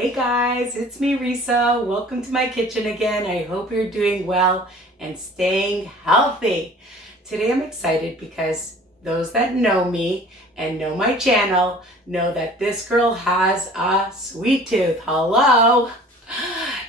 Hey guys, it's me Risa. Welcome to my kitchen again. I hope you're doing well and staying healthy. Today I'm excited because those that know me and know my channel know that this girl has a sweet tooth. Hello.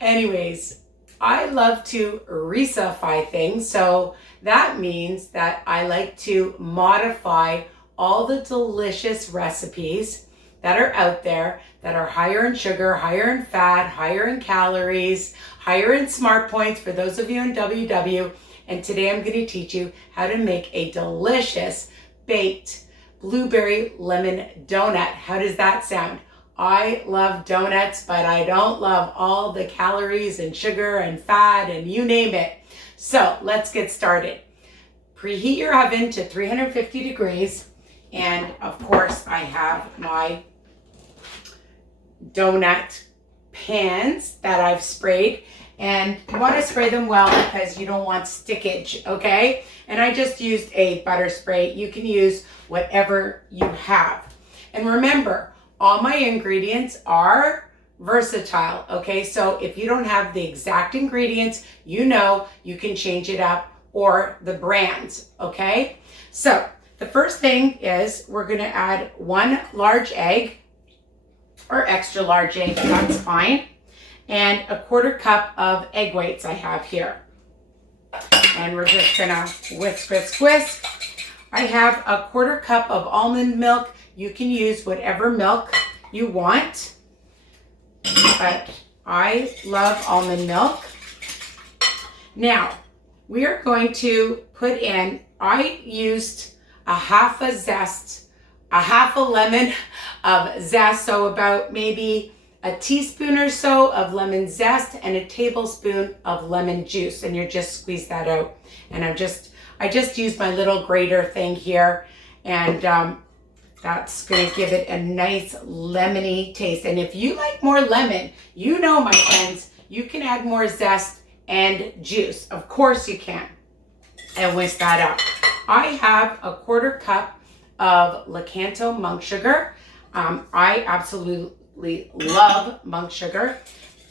Anyways, I love to Risa-fy things, so that means that I like to modify all the delicious recipes that are out there that are higher in sugar, higher in fat, higher in calories, higher in smart points for those of you in WW. And today I'm going to teach you how to make a delicious baked blueberry lemon donut. How does that sound? I love donuts, but I don't love all the calories and sugar and fat and you name it. So let's get started. Preheat your oven to 350 degrees. And of course I have my donut pans that I've sprayed, and you want to spray them well because you don't want stickage, okay? And I just used a butter spray. You can use whatever you have. And remember, all my ingredients are versatile, okay? So if you don't have the exact ingredients, you know you can change it up, or the brands, okay? So the first thing is we're gonna add 1 large egg, or extra large egg, that's fine. And a 1/4 cup of egg whites I have here. And we're just gonna whisk, whisk, whisk. I have a 1/4 cup of almond milk. You can use whatever milk you want, but I love almond milk. Now, we are going to put in, I used a half a lemon of zest, so about maybe a teaspoon or so of lemon zest and a tablespoon of lemon juice, and you just squeeze that out. And I just used my little grater thing here, and that's gonna give it a nice lemony taste. And if you like more lemon, you know, my friends, you can add more zest and juice. Of course you can. And whisk that up. I have a 1/4 cup of Lakanto Monk sugar. I absolutely love monk sugar,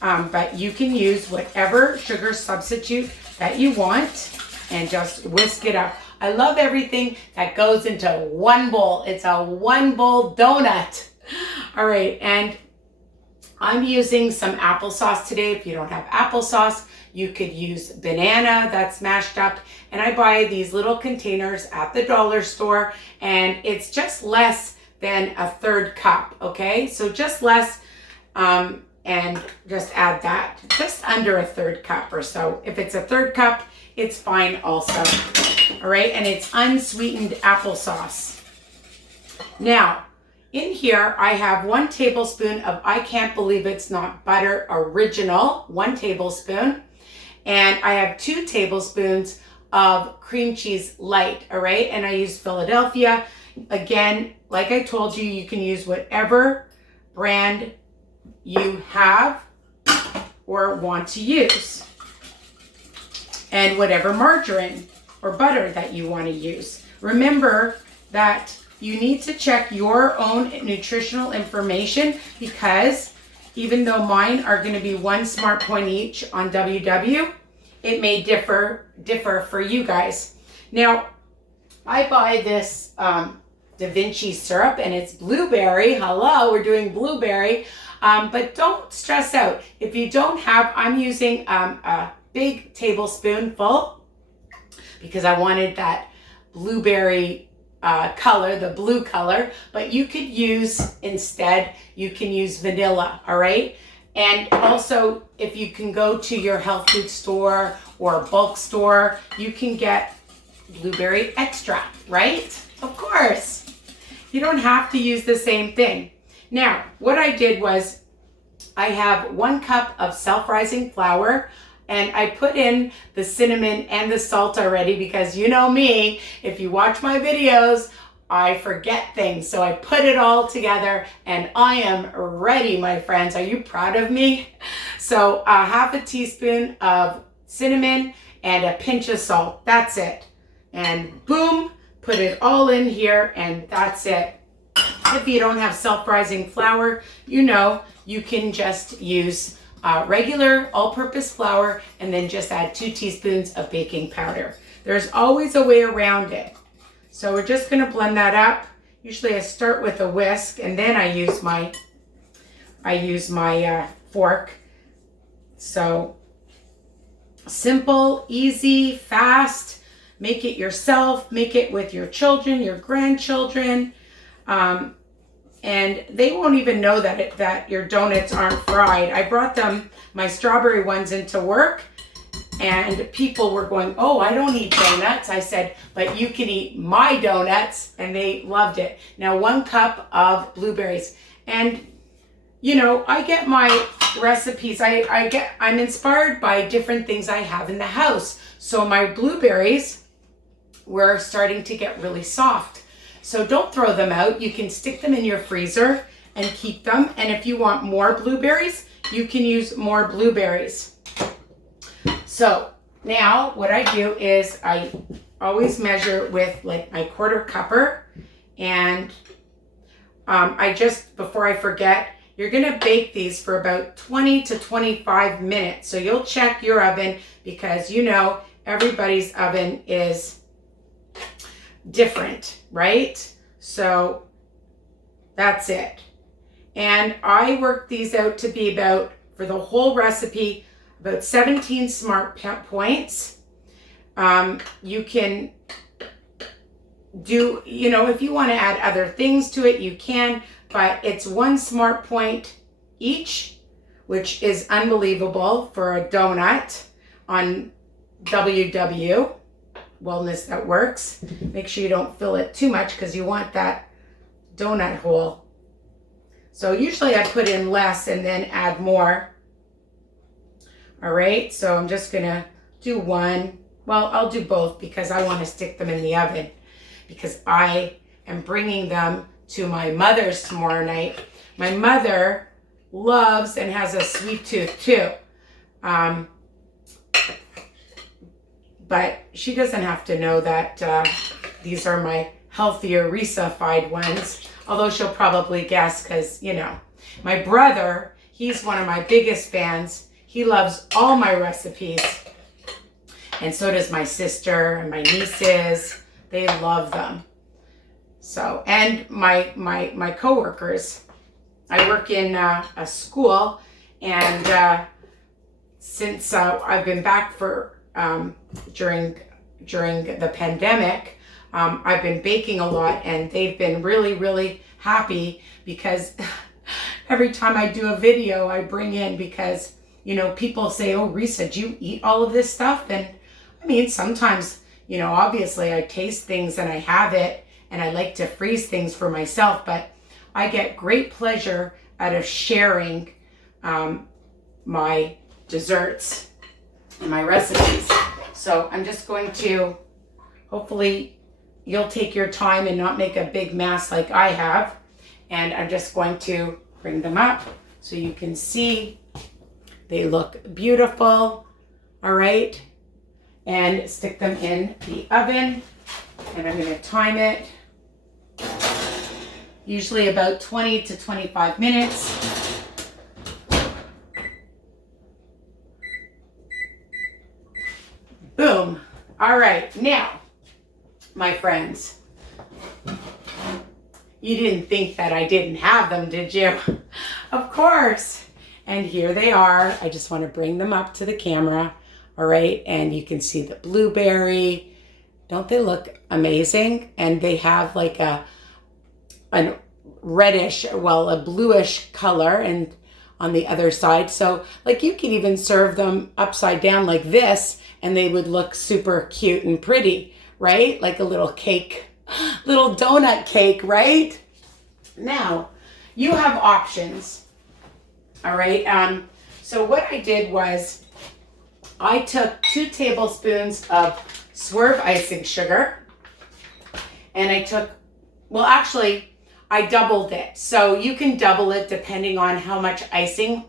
but you can use whatever sugar substitute that you want and just whisk it up. I love everything that goes into one bowl. It's a 1-bowl donut. All right, and I'm using some applesauce today. If you don't have applesauce, you could use banana that's mashed up. And I buy these little containers at the dollar store, and it's just less than a 1/3 cup, okay? So just less, and just add that, just under a 1/3 cup or so. If it's a 1/3 cup, it's fine also, all right? And it's unsweetened applesauce. Now, in here, I have 1 tablespoon of, I can't believe it's not butter original, 1 tablespoon. And I have 2 tablespoons of cream cheese light, all right? And I use Philadelphia. Again, like I told you, you can use whatever brand you have or want to use. And whatever margarine or butter that you want to use. Remember that you need to check your own nutritional information, because even though mine are going to be 1 smart point each on WW, it may differ for you guys. Now, I buy this Da Vinci syrup, and it's blueberry. Hello, we're doing blueberry. But don't stress out. If you don't have, I'm using a big tablespoonful because I wanted that blueberry color, the blue color, but you could use, instead, you can use vanilla, all right? And also, if you can go to your health food store or bulk store, you can get blueberry extract, right? Of course. You don't have to use the same thing. Now, what I did was, I have 1 cup of self-rising flour, and I put in the cinnamon and the salt already, because you know me, if you watch my videos, I forget things. So I put it all together, and I am ready, my friends. Are you proud of me? So half a teaspoon of cinnamon and a pinch of salt. That's it. And boom, put it all in here, and that's it. If you don't have self-rising flour, you know, you can just use regular all-purpose flour and then just add 2 teaspoons of baking powder. There's always a way around it. So we're just gonna blend that up. Usually I start with a whisk and then I use my fork. So simple, easy, fast. Make it yourself, make it with your children, your grandchildren. And they won't even know that your donuts aren't fried. I brought them, my strawberry ones, into work, and people were going, "Oh, I don't eat donuts." I said, "But you can eat my donuts," and they loved it. Now 1 cup of blueberries. And you know, I get my recipes, I'm inspired by different things I have in the house. So my blueberries were starting to get really soft. So don't throw them out. You can stick them in your freezer and keep them. And if you want more blueberries, you can use more blueberries. So now what I do is I always measure with like my 1/4 cupper. And I just, before I forget, you're gonna bake these for about 20 to 25 minutes. So you'll check your oven because you know everybody's oven is different, right? So that's it. And I worked these out to be about, for the whole recipe, about 17 smart points. You can do, you know, if you want to add other things to it, you can, but it's 1 smart point each, which is unbelievable for a donut on WW. Wellness That Works. Make sure you don't fill it too much because you want that donut hole. So usually I put in less and then add more. All right, so I'm just gonna do 1. Well, I'll do both because I want to stick them in the oven because I am bringing them to my mother's tomorrow night. My mother loves and has a sweet tooth too. But she doesn't have to know that these are my healthier Risa-fied ones, although she'll probably guess because, you know. My brother, he's one of my biggest fans. He loves all my recipes. And so does my sister and my nieces. They love them. So, and my coworkers. I work in a school, and since I've been back for during the pandemic, I've been baking a lot, and they've been really, really happy because every time I do a video, I bring in, because, you know, people say, "Oh, Risa, do you eat all of this stuff?" And I mean, sometimes, you know, obviously I taste things and I have it, and I like to freeze things for myself, but I get great pleasure out of sharing my desserts and my recipes. So I'm just going to, hopefully you'll take your time and not make a big mess like I have. And I'm just going to bring them up so you can see they look beautiful. All right. And stick them in the oven. And I'm going to time it. Usually about 20 to 25 minutes. Boom. All right. Now, my friends, you didn't think that I didn't have them, did you? Of course. And here they are. I just want to bring them up to the camera. All right. And you can see the blueberry. Don't they look amazing? And they have like a reddish, well, a bluish color and on the other side. So like you can even serve them upside down like this and they would look super cute and pretty, right? Like a little cake, little donut cake, right? Now, you have options, all right? So what I did was I took 2 tablespoons of swerve icing sugar, and I took, well, actually, I doubled it. So you can double it depending on how much icing.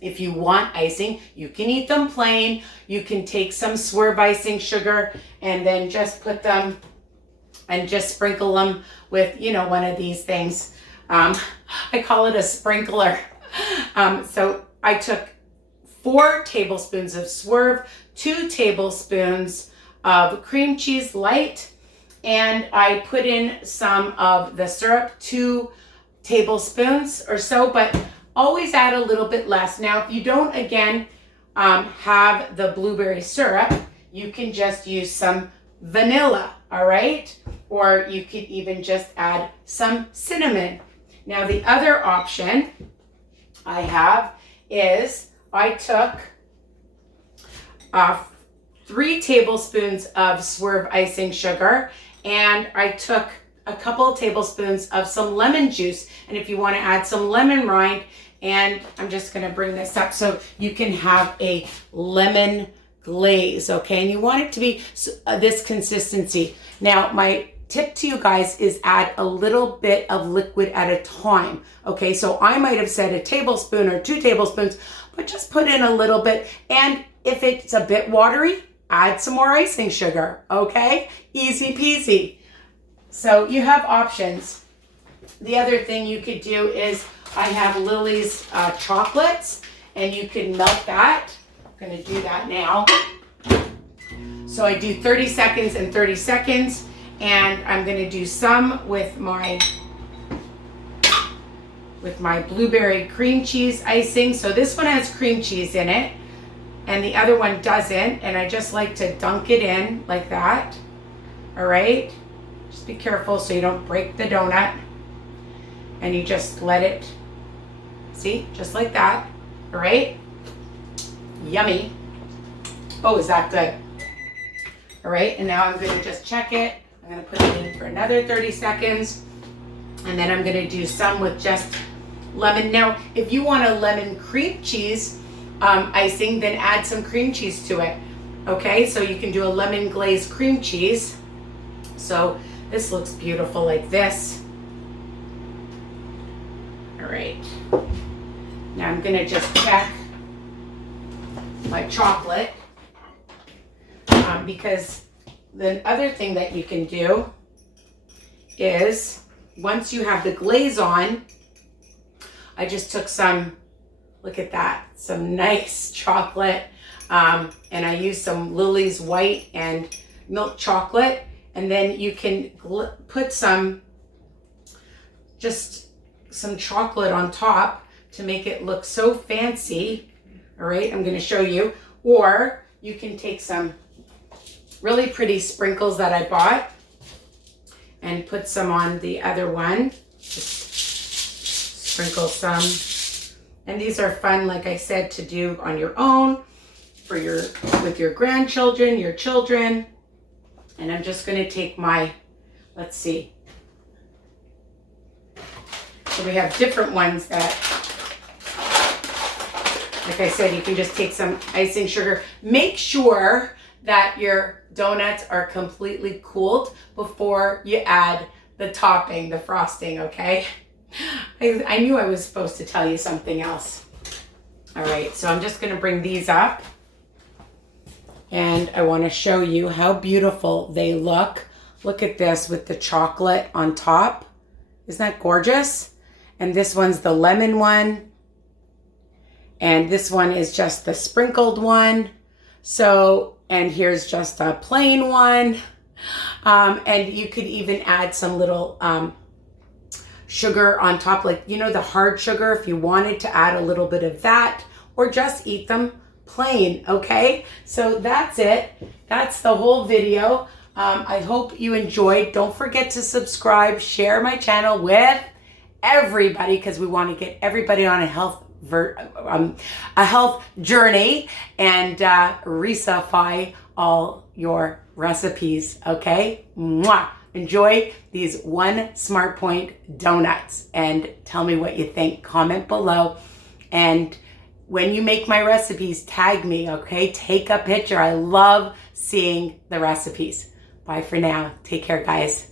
If you want icing, you can eat them plain. You can take some swerve icing sugar and then just put them and just sprinkle them with, you know, one of these things. I call it a sprinkler. So I took 4 tablespoons of Swerve, 2 tablespoons of cream cheese light, and I put in some of the syrup, 2 tablespoons or so, but always add a little bit less. Now, if you don't, again, have the blueberry syrup, you can just use some vanilla, all right? Or you could even just add some cinnamon. Now, the other option I have is I took 3 tablespoons of Swerve icing sugar, and I took a couple of tablespoons of some lemon juice. And if you want to add some lemon rind, and I'm just going to bring this up so you can have a lemon glaze, okay? And you want it to be this consistency. Now, my tip to you guys is add a little bit of liquid at a time, okay? So I might have said a tablespoon or 2 tablespoons, but just put in a little bit. And if it's a bit watery, add some more icing sugar, okay? Easy peasy. So you have options. The other thing you could do is I have Lily's chocolates, and you can melt that. I'm going to do that now. So I do 30 seconds and 30 seconds, and I'm going to do some with my blueberry cream cheese icing. So this one has cream cheese in it, and the other one doesn't, and I just like to dunk it in like that. All right, just be careful so you don't break the donut, and you just let it, see, just like that. All right, yummy. Oh, is that good? All right, and now I'm going to just check it. I'm going to put it in for another 30 seconds, and then I'm going to do some with just lemon. Now, if you want a lemon cream cheese icing, then add some cream cheese to it. Okay, so you can do a lemon glazed cream cheese. So this looks beautiful like this. All right, now I'm going to just check my chocolate, because the other thing that you can do is once you have the glaze on, I just took some, look at that, some nice chocolate, and I used some Lily's white and milk chocolate, and then you can put some, just some chocolate on top to make it look so fancy. All right, I'm going to show you. Or you can take some really pretty sprinkles that I bought and put some on the other one. Just sprinkle some. And these are fun, like I said, to do on your own, with your grandchildren, your children. And I'm just going to take my, let's see. So we have different ones that, like I said, you can just take some icing sugar. Make sure that your donuts are completely cooled before you add the topping, the frosting, okay? I knew I was supposed to tell you something else. All right, so I'm just gonna bring these up, and I wanna show you how beautiful they look. Look at this with the chocolate on top. Isn't that gorgeous? And this one's the lemon one. And this one is just the sprinkled one. So, and here's just a plain one. And you could even add some little sugar on top, like, you know, the hard sugar, if you wanted to add a little bit of that, or just eat them plain, okay? So that's it. That's the whole video. I hope you enjoyed. Don't forget to subscribe, share my channel with everybody, because we want to get everybody on a health journey and recify all your recipes, okay? Mwah! Enjoy these One Smart Point donuts and tell me what you think. Comment below, and when you make my recipes, tag me, okay? Take a picture. I love seeing the recipes. Bye for now. Take care, guys.